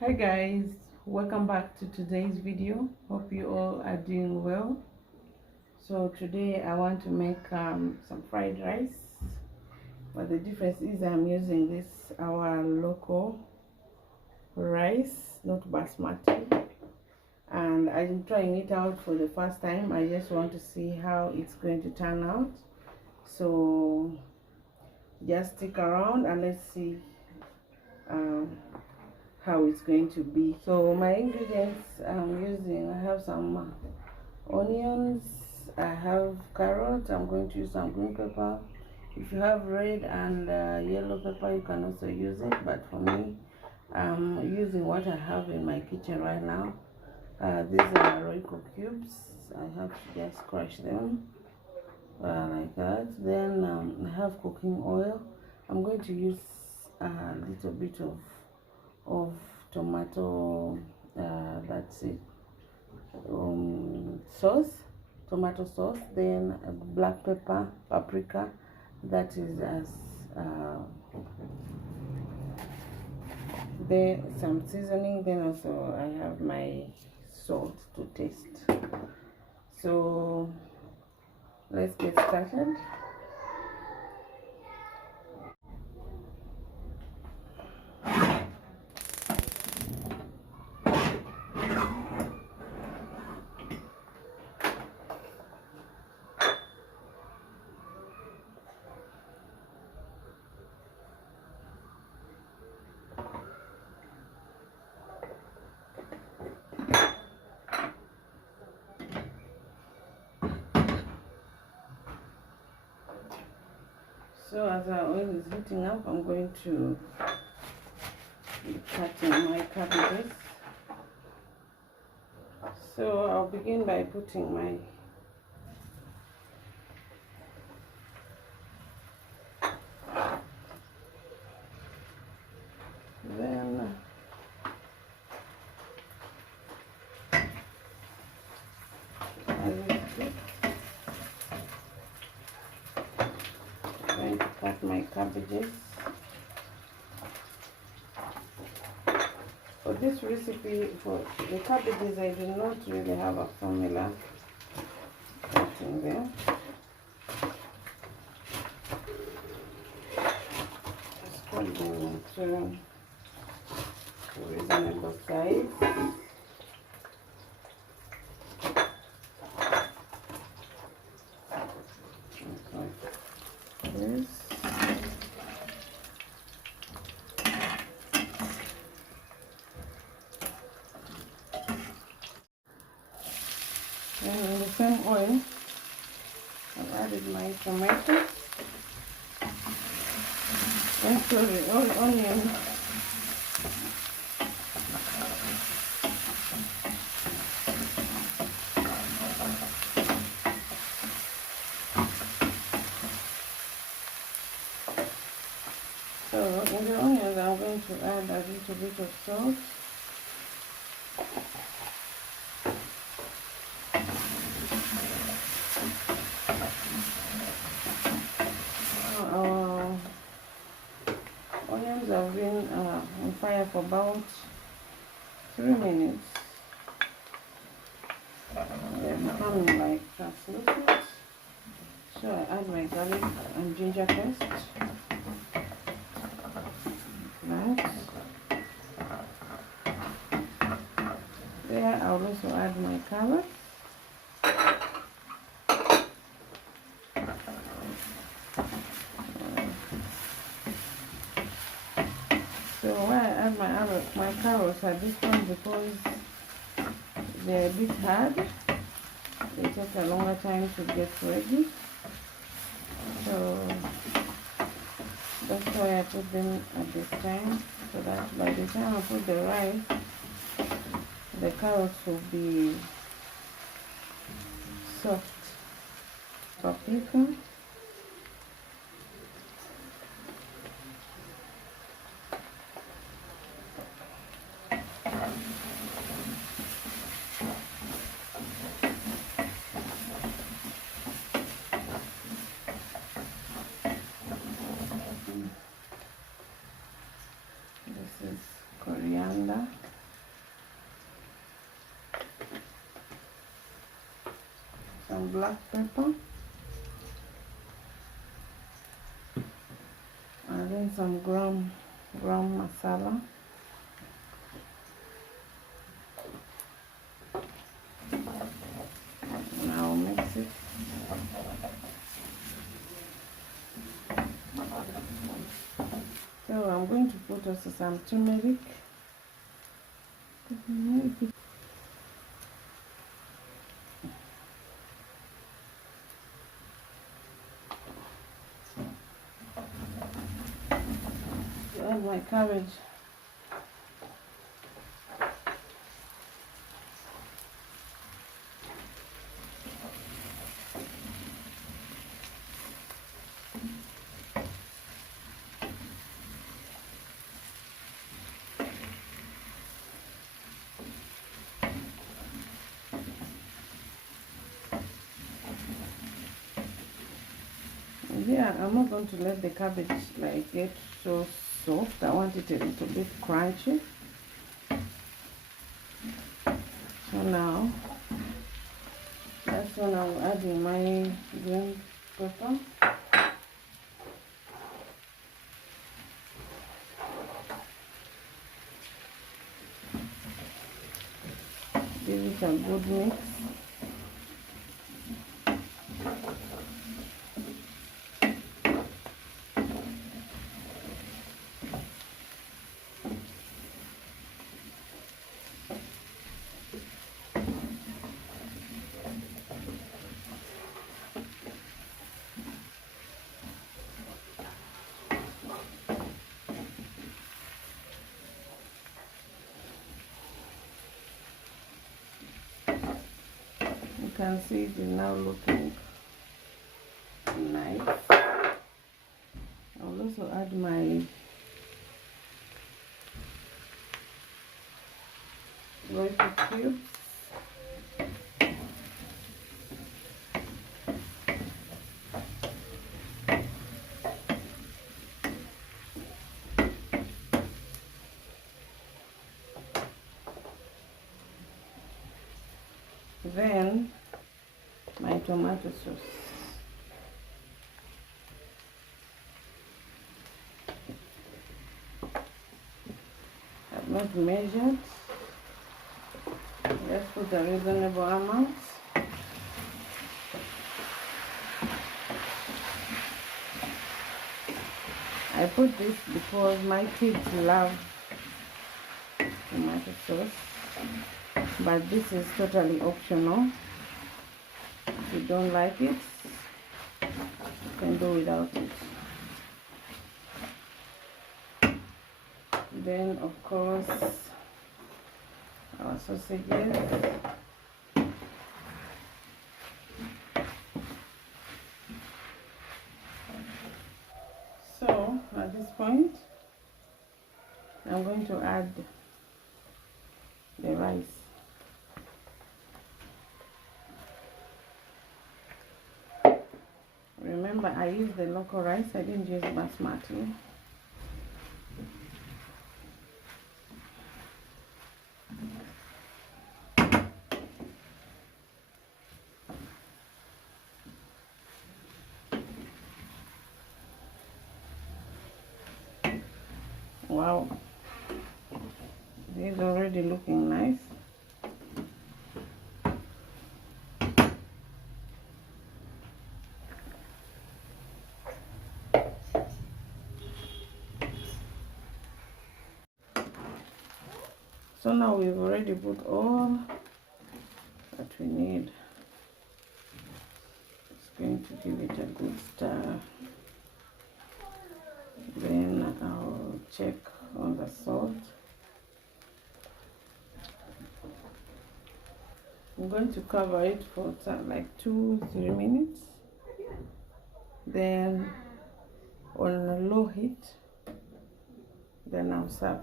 Hi guys, welcome back to today's video. Hope you all are doing well. So today I want to make some fried rice, but the difference is I'm using this our local rice, not basmati, and I'm trying it out for the first time. I just want to see how it's going to turn out, so just stick around and let's see how it's going to be. So my ingredients I'm using, I have some onions, I have carrot, I'm going to use some green pepper. If you have red and yellow pepper, you can also use it, but for me, I'm using what I have in my kitchen right now. These are Royco cubes. I have to just crush them like that. Then I have cooking oil. I'm going to use a little bit of tomato, that's it, tomato sauce, then black pepper, paprika, that is as then some seasoning, then also I have my salt to taste. So let's get started. So as our oil is heating up, I'm going to be cutting my cabbages. So I'll begin by putting my then I'm going to cut my cabbages. For this recipe, for the cabbages, I do not really have a formula cutting them. Just cut them into a reasonable size. Like this. And in the same oil, I've added my tomato and sorry, all onion. So in the onions, I'm going to add a little bit of salt. Onions have been on fire for about 3 minutes. They're becoming like translucent. So I add my garlic and ginger paste. Right. There I'll also add my carrot. So why I add my carrots at this point, because they're a bit hard. They take a longer time to get ready. So that's why I put them at this time, so that by the time I put the rice, the carrots will be soft. Paprika. This is coriander. some black pepper, and then some ground masala. Now mix it. So I'm going to put also some turmeric. Add my cabbage. Yeah, I'm not going to let the cabbage like get so soft. I want it a little bit crunchy. So now that's when I'm adding my green pepper. Give it a good mix. You can see it is now looking nice. I'll also add my roasted cubes. Then my tomato sauce. I've not measured. Let's put a reasonable amount. I put this because my kids love tomato sauce, but this is totally optional. If you don't like it, you can do without it. Then of course our sausages. So at this point I'm going to add the rice. Remember, I used the local rice, I didn't use basmati. Wow, this is already looking nice. So now we've already put all that we need. It's going to give it a good stir. Then I'll check on the salt. I'm going to cover it for like 2-3 minutes. Then on a low heat, then I'll serve.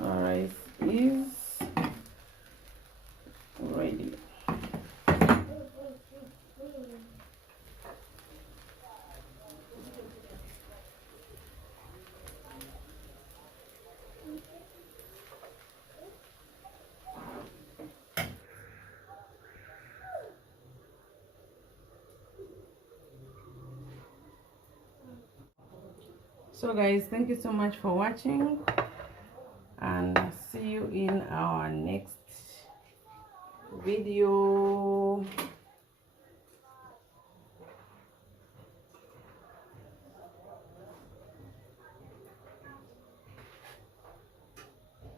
Our rice is ready. So guys, thank you so much for watching, and see you in our next video.